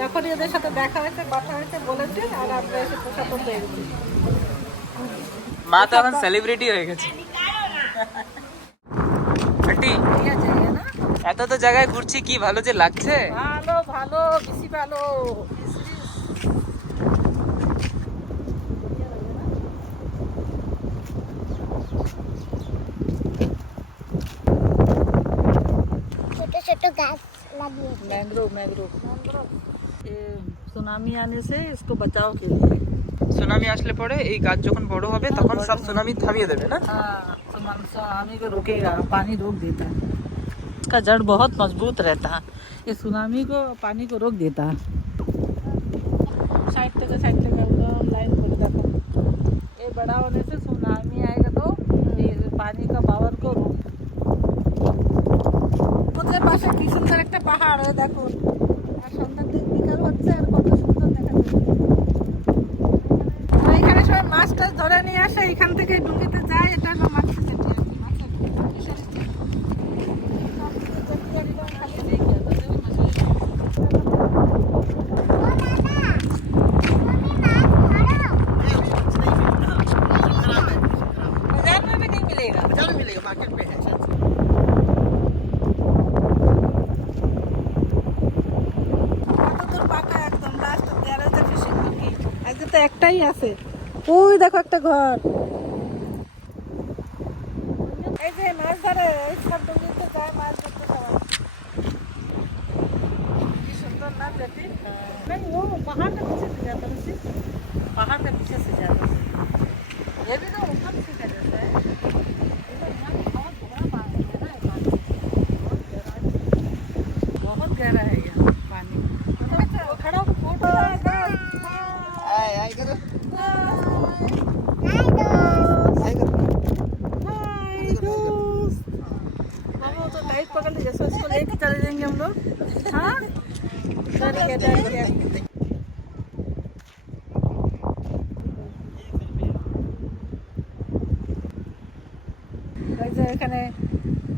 তখনই ওদের সাথে দেখা হয়েছে, কথা হয়েছে, বলেছে, আর আমরা এসে প্রসাদও পেয়েছি। মা তো এখন সেলিব্রিটি হয়ে গেছে। আন্টি, এত তো জায়গায় ঘুরছি, কি ভালো যে লাগছে। ভালো ভালো, বেশি ভালো। ছোট ছোট গাছ লাগিয়েছে। मैंग्रोव मैंग्रोव ये सुनामी आने से इसको बचाव के लिए। সুনামি আসলে পরে এই গাছ যখন বড় হবে তখন সব সুনামি থামিয়ে देবে ना। हाँ, सुनामी को रोकेगा, पानी रोक देता है। इसका जड़ बहुत मजबूत रहता है, ये सुनामी को, पानी को रोक देता है। साइड থেকে लाइन করে देखो, ये बड़ा होने से सुनामी आएगा तो ये पानी का पावर को रोक। ওদের পাশে কি সুন্দর একটা পাহাড়, দেখো, আর সন্ধ্যার দিক বিকাল হচ্ছে, আর কত সুন্দর দেখা যাচ্ছে। আর এখানে সবাই মাছ টাছ ধরে নিয়ে আসে, এখান থেকে ঢুকেতে যায়। এটা হলো মাছের জেটি আর কি, মাছের ফিশারি জেটি। সব জেটি একদম খালি হয়ে গিয়ে তাদের মাছের। बाजार में भी नहीं मिलेगा, बाजार में मिलेगा, मार्केट में है शायद। কতদূর পাকা একদম লাস্ট গ্যারেজে ফিশিং কি আজকে তো একটাই আছে। ওই দেখো একটা ঘর, এই যে মাছ ধরে, ওই সব ডুবিতে যায় মাছ ধরতে সবাই। কি সুন্দর না যেটি। नहीं वो पहाड़ के पीछे से जाता है, पहाड़ के पीछे से जाता है। ये भी तो ऊपर से का जाता है। इधर यहाँ भी बहुत बड़ा पानी है ना, पानी बहुत गहरा है यहाँ पानी। अच्छा वो खड़ा होकर फोटो आए आए करो, हाय दोस्त। आए करो। हाय दोस्त। हम लोग तो टाइट पकड़ लीजिए, जैसे इसको लेके चले जाएंगे हम लोग। हाँ डर गया। ওই যে এখানে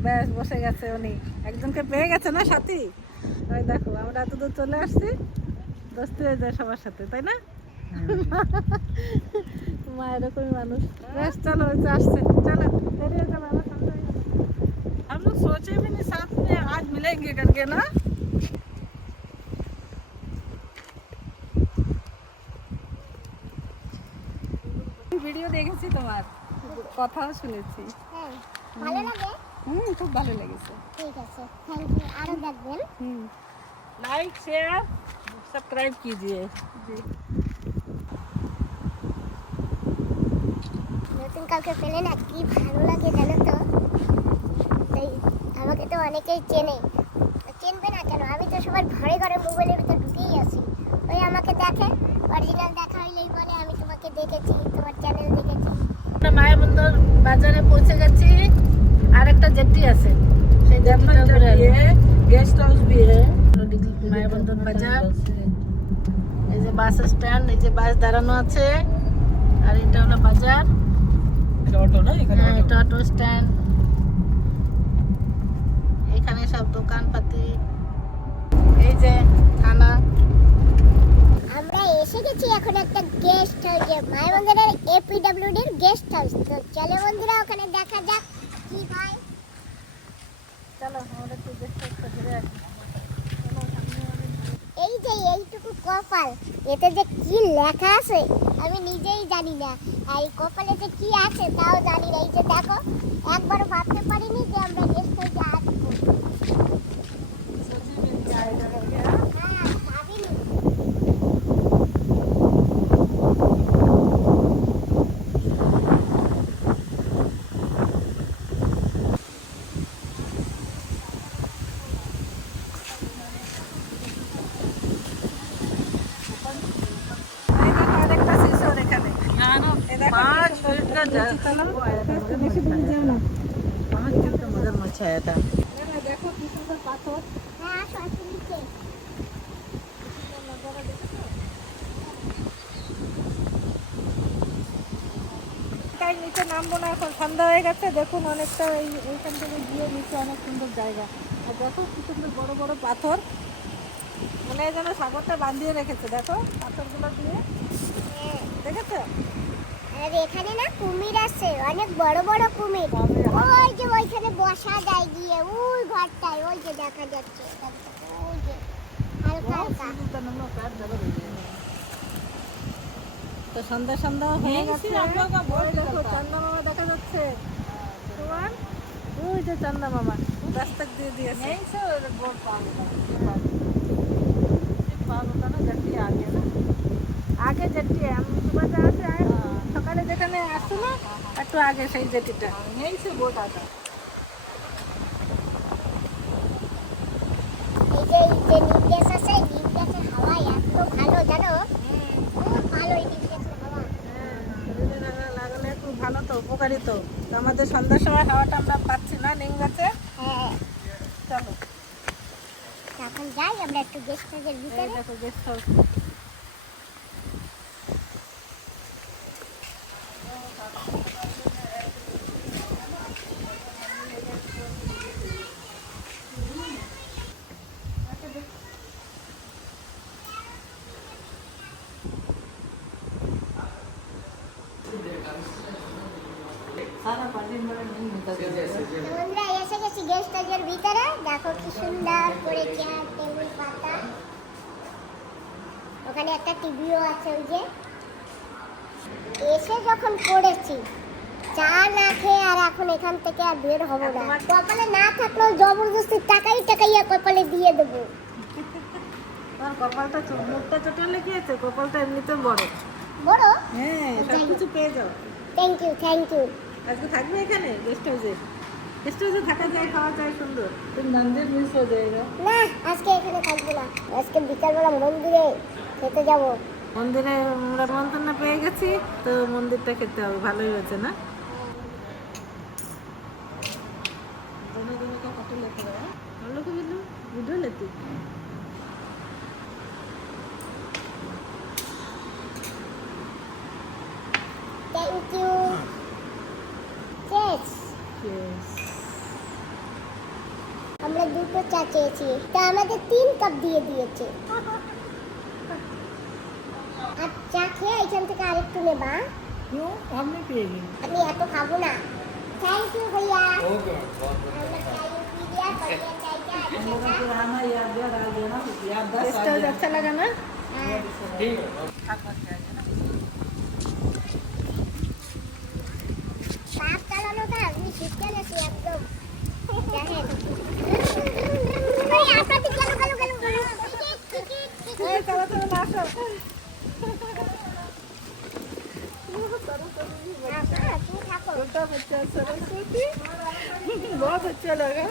ব্যাস বসে গেছে, উনি একজনকে পেয়ে গেছে না সাথী। ওই দেখো আমরা এত দূর চলে আসছি, দোস্তি হয়ে যায় সবার সাথে, তাই না? মা এরকমই মানুষ। ব্যাস চলো, ওই তো আসছে, চলো বেরিয়ে যাবো। আমার সামনে হয়ে গেছে। हम लोग सोचे भी नहीं साथ में आज मिलेंगे करके ना। ভিডিও দেখেছি তোমার, কথাও শুনেছি। হ্যাঁ, ভালো লাগে। খুব ভালো লেগেছে। ঠিক আছে, থ্যাংক ইউ। আরো দেখবেন। लाइक शेयर सब्सक्राइब कीजिए जी। নতুন কাউকে পেলে না কি ভালো লাগে জানো তো। তাই আমাকে তো অনেকেই চেনে, চিনবে না কেন? আমি তো সবার ঘরে ঘরে মোবাইলের ভিতর ঢুকেই আছি। ওই আমাকে দেখে, অরিজিনাল দেখা হইলেই বলে আমি তোমাকে দেখেছি, তোমার চ্যানেল দেখেছি। আমরা মায়াবন্দর বাজারে পৌঁছে গেছি, আর একটা জেটি আছে, সেই জেটিটা ঘুরে গেস্ট হাউস भी है। মায়াবন্দর বাজার, এই যে বাস স্ট্যান্ড, এই যে বাস দাঁড়ানো আছে, আর এটা হলো বাজার। এটা অটো না, এখানে হ্যাঁ, এটা অটো স্ট্যান্ড। এখানে সব দোকানপাতি, এই যে থানা। আমরা এসে গেছি এখন একটা গেস্ট হাউসে, মায়াবন্দরের এপিডব্লিউডির গেস্ট হাউস। তো চলো বন্ধুরা ওখানে দেখা যাক কি হয়। চলো আমরা একটু দেখতে ঘুরে আসি। এই যে এইটুকু কপাল, এতে যে কি লেখা আছে আমি নিজেই জানি না। আর এই কপালে যে কি আছে তাও জানি না। এই যে দেখো, একবারও ভাবতে পারিনি যে আমরা গেস্ট হাউসে আসবো। হ্যাঁ, ভাবিনি। আরেকটা শিশর এখানে 5 फीट का मगरमच्छ आया था। देखो কি সুন্দর পাথর। হ্যাঁ, আসো আসো নিচে। তাই নিচে নামবো না, এখন সন্ধ্যা হয়ে গেছে। দেখুন অনেকটা এইখান থেকে গিয়ে নিচে অনেক সুন্দর জায়গা, আর দেখো কি সুন্দর বড় বড় পাথর। মনে হয় যেন সাগরটা বাঁধিয়ে রেখেছে, দেখো পাথরগুলো দিয়ে, হ্যাঁ। দেখেছো? আর এখানে না কুমির আছে, অনেক বড় বড় কুমির। ওই যে ওইখানে বসা যায় গিয়ে, ওই ঘরটায়, ওই যে দেখা যাচ্ছে, ওই যে হালকা হালকা। তো সন্ধ্যা সন্ধ্যা হয়ে গেছে, ওই দেখো চন্দা মামা দেখা যাচ্ছে তোমার, ওই যে চন্দা মামা রাস্তা দিয়ে দিয়েছে। আগে যেটি আমি তোমার আছে সকালে যেখানে আসতো না একটু আগে সেই জেটিটা বোট আছে। এই যে নিম গাছ আছে, নিম গাছের হাওয়া এত ভালো জানো, খুব ভালো এই নিম গাছের হাওয়া। লাগালে খুব ভালো, তো উপকারী। তো তো আমাদের সন্ধ্যার সময় হাওয়াটা আমরা পাচ্ছি না নিম গাছে। হ্যাঁ, চলো এখন যাই আমরা একটু গেস্ট হাউসের ভিতরে। দেখো গেস্ট হাউস। বন্ধুরা এসে গেছি গেস্ট হাউসের ভিতরে, দেখো কি সুন্দর করে চেয়ার টেবিল পাতা, ওখানে একটা টিভিও আছে। ওই যে এসে যখন পড়েছি চা না খেয়ে আর এখন এখান থেকে আর বের হবো না। কপালে না থাকলেও জবরদস্তি টাকাই টাকাইয়া কপালে দিয়ে দেবো। তোমার কপালটা মুখটা চটালে কি আছে, কপালটা এমনিতে বড়। বড়, হ্যাঁ, সব কিছু পেয়ে যাও। Thank you thank you. আজকে থাকবে এখানে গেস্ট হাউসে? গেস্ট হাউসে থাকা যায়, খাওয়া যায় সুন্দর, তুমি মন্দির মিস হয়ে যায়গা। না, আজকে এখানে থাকবো না, আজকে বিকালবেলা মন্দিরে খেতে যাব। মন্দিরে আমরা মন্ত্রণা পেয়ে গেছি, তো মন্দিরটা খেতে হবে, ভালোই হয়েছে না? ভিডিও लेती থ্যাংক ইউ। চেস, আমরা দুটো চা চেয়েছি, তা আমাদের 3 কাপ দিয়ে দিয়েছে। আর চা খেয়ে এখান থেকে আরেকটু নেবা। क्यों हम नहीं पिएंगे? আমি এত খাবো না। থ্যাংক ইউ ভাইয়া। আমরা চাই পি लिया, बढ़िया चाय का अच्छा था। पुराना याद आ गया ना, याद अच्छा लगा ना? हाँ। साफ चालाনোটা আমি শিখতে গেছি একদম। দেখেন ভাই আপনার দিকে গেল এই চলো চলো না আসো। তুমি থাকো। छोटा बच्चा सरस्वती बहुत अच्छा लगा,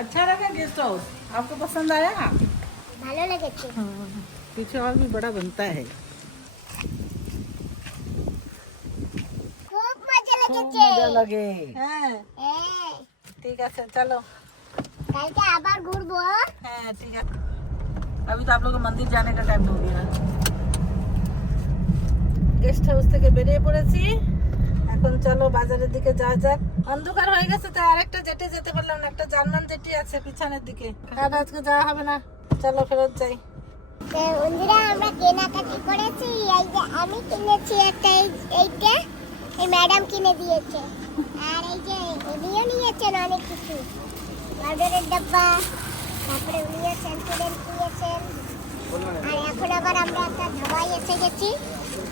अच्छा लगा गेस्ट हाउस। आपको पसंद आया? ভালো লেগেছে। पीछे और भी बड़ा बनता है। খুব মজা লেগেছে। मजा लगे। हाँ হ্যাঁ, ठीक है, चलो। কালকে আবার ঘুরবো। हाँ ठीक है, अभी तो आप लोग को मंदिर जाने का टाइम हो गया। গেস্ট হাউস থেকে বেরিয়ে পড়েছি, এখন চলো বাজারের দিকে যাওয়া যাক। অন্ধকার হয়ে গেছে, তাই আরেকটা জেটে যেতে পারলাম না, একটা জার্মান জেটি আছে পিছনের দিকে, আর আজকে যাওয়া হবে না, চলো ফেরত যাই। তো বন্ধুরা আমরা কেনাকাটি করেছি, এই যে আমি কিনেছি একটা, এইটা এই ম্যাডাম কিনে দিয়েছে, আর এই যে উনিও নিয়েছেন অনেক কিছু, পাউডারের ডাব্বা, তারপরে উনিও সেন্সুডেন্ট নিয়েছেন। আর এখন আবার আমরা একটা ধাবায় এসে গেছি,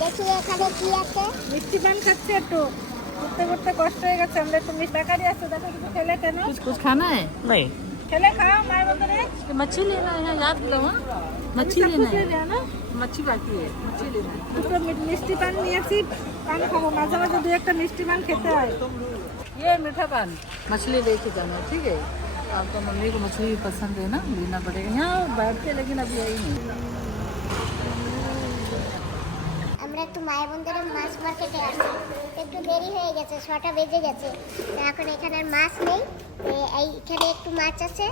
দেখি এখানে কি আছে। মিষ্টি পান খাচ্ছে, একটু ঘুরতে ঘুরতে কষ্ট হয়ে গেছে, আমরা একটু বেকারি আছে, দেখো কিছু খেলে কেন, कुछ खाना है? नहीं খেলে খাও মায়ের বদলে। मच्छी लेना है, याद दिलाओ। मच्छी लेना है, না मच्छी बाकी है, मच्छी लेना है। দুটো মিষ্টি পান নিয়েছি, পান খাবো, মাঝে মাঝে দু একটা মিষ্টি পান খেতে হয়। ये मीठा पान मछली लेके जाना है, ठीक है? आपको मम्मी को मछली पसंद है ना, लेना पड़ेगा। यहाँ बैठते लेकिन अभी आई नहीं। আমরা একটু মায়ের বন্দরে মাছ মার্কেটে আসছি, একটু দেরি হয়ে গেছে, 6টা বেজে গেছে, তো এখন এখানে আর মাছ নেই, তো এইখানে একটু মাছ আছে।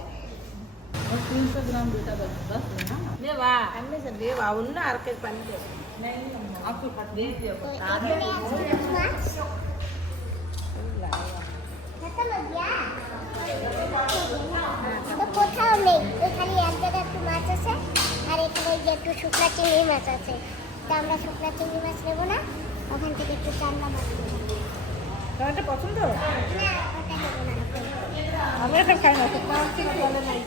300 ग्राम बेटा बस लेना। ले वाह, हमने से दे वाह उन्ना आर के पानी दे। नहीं आपको दे दिया। তো এখানে আছে কিছু মাছ। খতম হয়ে গিয়া? তো কোথাও নেই, ওই খালি এক জায়গায় একটু মাছ আছে, আর এখানে এই যে একটু শুকনা চিংড়ি মাছ আছে, তা আমরা শুকনা চিংড়ি মাছ নেবো না, ওখান থেকে একটু চান্না মাছ নেবো। তোমার এটা পছন্দ? না ওটা নেবো না এখন। আমি এটা খাই না, শুকনো মাছ ছিল বলে নাই।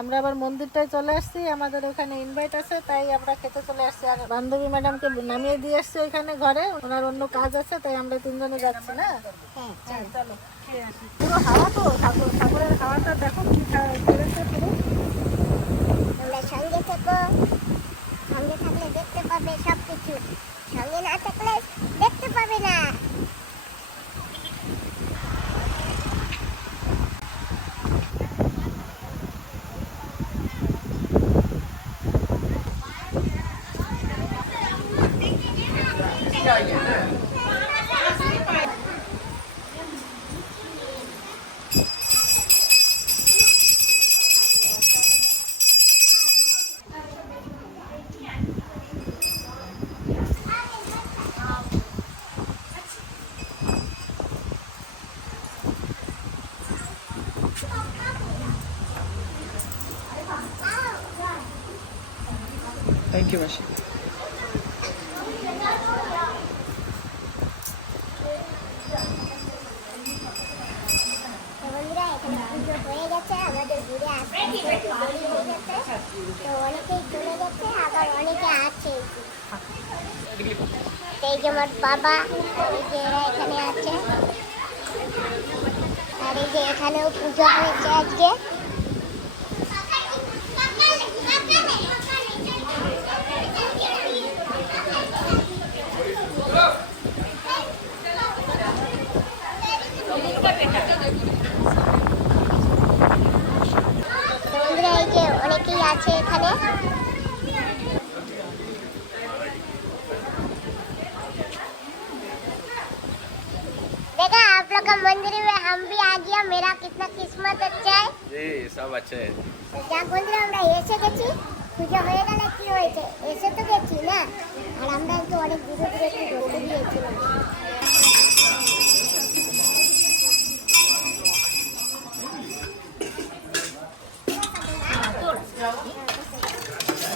আমরা আবার মন্দিরটায় চলে আসছি, আমাদের ওখানে ইনভাইট আছে, তাই আমরা খেতে চলে আসছি। আর বান্ধবী ম্যাডামকে নামিয়ে দিয়ে আসছি ওইখানে ঘরে, ওনার অন্য কাজ আছে, তাই আমরা তিনজনে যাচ্ছি না। হ্যাঁ চলো খেয়ে আসি। পুরো হাওয়া তো সাগরের হাওয়াটা দেখো কি করেছে পুরো। তোমরা সঙ্গে থেকো, সঙ্গে থাকলে দেখতে পাবে সব কিছু, সঙ্গে না থাকলে দেখতে পাবে না। থ্যাংক ইউ মাসি। তো বন্ধুরা এখানে পুজো হয়ে গেছে, আমাদের ঘুরে আসতে একটু দেরি হয়ে গেছে, তো অনেকেই চলে গেছে, আবার অনেকে আছে। তো এই যে আমার বাবা, এই যে এরা এখানে আছে, আর এই যে এখানেও পুজো হয়েছে আজকে। তো বন্ধুরা এই যে অনেকেই আছে এখানে। देखा आप लोग का मंदिर में हम भी आ गया, मेरा कितना किस्मत अच्छा है। जी सब अच्छे है। তো যাক বন্ধুরা আমরা এসে গেছি, পুজো হয়ে গেলে কি হয়েছে, এসে তো গেছি না। আর আমরা একটু অনেক দূরে দূরে একটু ঘুরতে গিয়েছিলাম।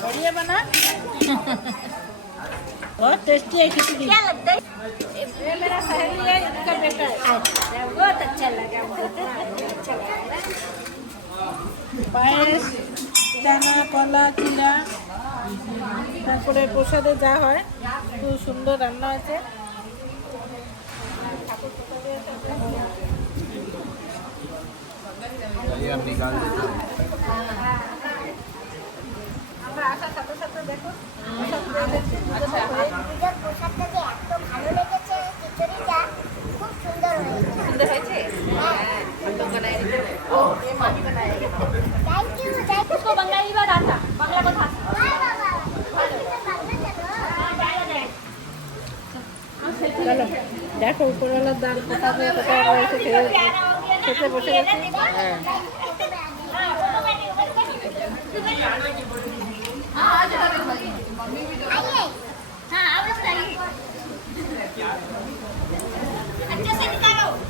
बढ़िया बना। बहुत टेस्टी है खिचड़ी। क्या लगता है? ये मेरा सहेली है, इसका बेटा है। बहुत अच्छा लगा, बहुत अच्छा लगा। পায়েস, চানা, কলা, চিরা, তারপরে প্রসাদে যা হয় খুব সুন্দর রান্না হয়েছে। चलिए हम निकाल देते हैं। আমরা আসার সাথে সাথে দেখো প্রসাদ আচ্ছা, পুজোর প্রসাদটা যে এত ভালো লেগেছে, খিচুড়িটা খুব সুন্দর হয়েছে। সুন্দর হয়েছে। হ্যাঁ, ये मामी बनाया है। Thank you, thank you. Bangali বা রান্না বাংলা কথা। চলো দেখো উপরওয়ালার দান কোথায় কোথায় রয়েছে, খেতে বসে গেছি। হ্যাঁ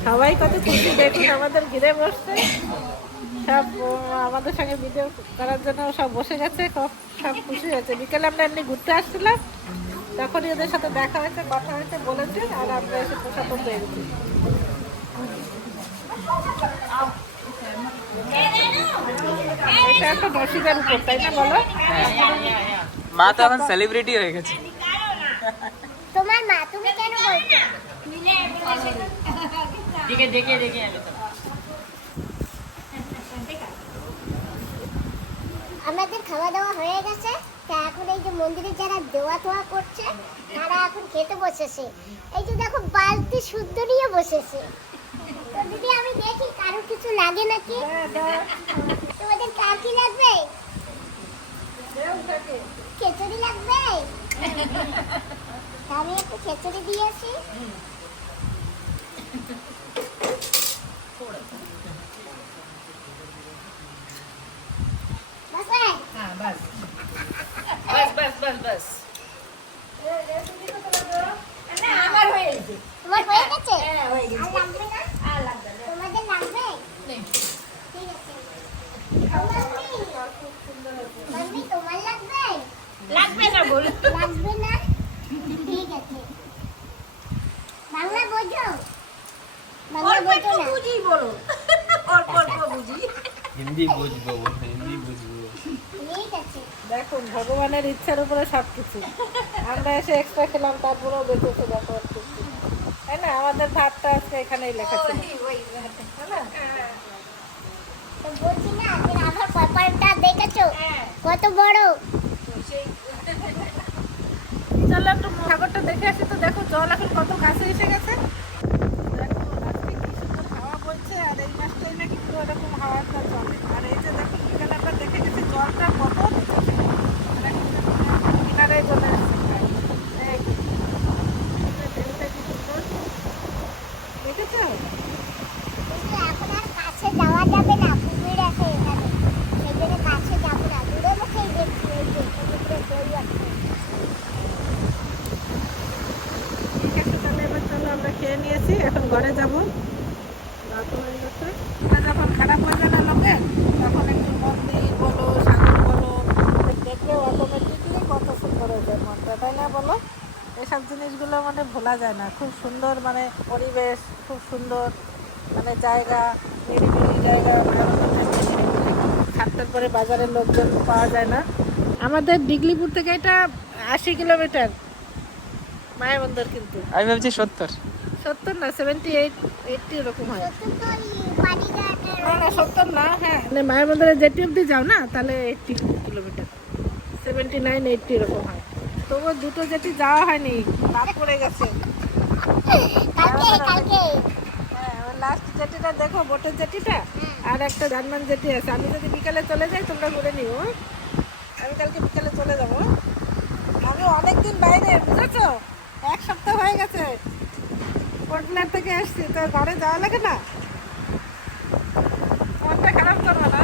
সবাই কত খুশি, দেখুন আমাদের ঘিরে বসছে সব, আমাদের সঙ্গে ভিডিও করার জন্য সব বসে গেছে, সব খুশি হয়েছে। বিকেলে আমরা এমনি ঘুরতে আসছিলাম, তখনই ওদের সাথে দেখা হয়েছে, কথা হয়েছে, বলেছে, আর আমরা এসে প্রসাদ পেয়ে গেছি। এটা একটা নসিবের উপর, তাই না বলো? মা তো এখন সেলিব্রিটি হয়ে গেছে। তোমার মা, তুমি কেন বলছো? আমাদের খাওয়া দাওয়া হয়ে গেছে, তা এখন এই যে মন্দিরে যারা দেওয়া টোয়া করছে তারা এখন খেতে বসেছে। এই যে দেখো বালতি শুদ্ধ নিয়ে বসেছে। তো দিদি আমি দেখি কারো কিছু লাগে নাকি। তোমাদের কার কি লাগবে? খিচুড়ি লাগবে? আমি একটু খিচুড়ি দিয়েছি। তোমার হয়ে গেছে? আর লাগবে না? তোমাদের লাগবে? ঠিক আছে। হিন্দি বুঝবো, হিন্দি বুঝবো। ঠিক আছে। দেখুন ভগবানের ইচ্ছার উপরে সবকিছু। আমরা এসে এক্সট্রা খেলাম তারপরেও বেঁচেছে দেখো একটু। তাই না, আমাদের ভাতটা আজকে এখানেই লেখা ছিল, তাই না? তো বলছি না যে আমার কপালটা দেখেছো কত বড়। চলো একটু সাগরটা দেখে আসি। তো দেখো জল এখন কত কাছে এসে গেছে। দেখো আজকে কি সুন্দর হাওয়া বইছে, আর এই মাসটাই নাকি পুরো এরকম হাওয়াটা চলে। আর এই যে দেখো বিকালে আমরা দেখে গেছি জলটা কত নিচে ছিল। আর এখন দেখো আমরা কিনারে চলে এসেছি প্রায়। এই ঢেউটা কি সুন্দর দেখেছো? কিন্তু এখন আর কাছে যাওয়া যাবে না, পুকুর আছে এখানে, সেই জন্য কাছে যাবো না, দূরে বসেই দেখছি এই যে সমুদ্রের ঢেউ আছে। ঠিক আছে, তাহলে এবার চলো আমরা খেয়ে নিয়েছি, এখন ঘরে যাবো। রাত হয়ে গেছে। এটা যখন খারাপ হয়ে যায় না লোকের, তখন একটু মন্দির বলো সাগর বলো দেখলে অটোমেটিকলি কত সুন্দর হয়ে যায় মনটা, তাই না বলো? এসব জিনিসগুলো মানে ভোলা যায় না। খুব সুন্দর মানে পরিবেশ, খুব সুন্দর মানে জায়গা, নিরিবিলি জায়গা। সাতটার পরে বাজারের লোকজন পাওয়া যায় না। আমাদের ডিগলিপুর থেকে এটা 80 কিলোমিটার মায়াবন্দর, কিন্তু আমি ভাবছি 70। 70 না, 78 80 এরকম হয়। সত্যি তো ওই পানিঘাটের না না 70 না, হ্যাঁ মানে মায়াবন্দরে যেটি অব্দি যাও না তাহলে 80 কিলোমিটার, 79 80 এরকম হয়। তবুও দুটো যেটি যাওয়া হয়নি, বাদ পড়ে গেছে। কালকে হ্যাঁ ওই লাস্ট জেটিটা দেখো, বোটের জেটিটা, আর একটা জার্মান জেটি আছে। আমি যদি বিকালে চলে যাই তোমরা ঘুরে নিও, হ্যাঁ? আমি কালকে বিকালে চলে যাবো। আমি অনেকদিন বাইরে, বুঝেছো, 1 সপ্তাহ হয়ে গেছে পোর্টল্যান্ড থেকে এসছি, তো ঘরে যাওয়া লাগে না, মনটা খারাপ করবো না।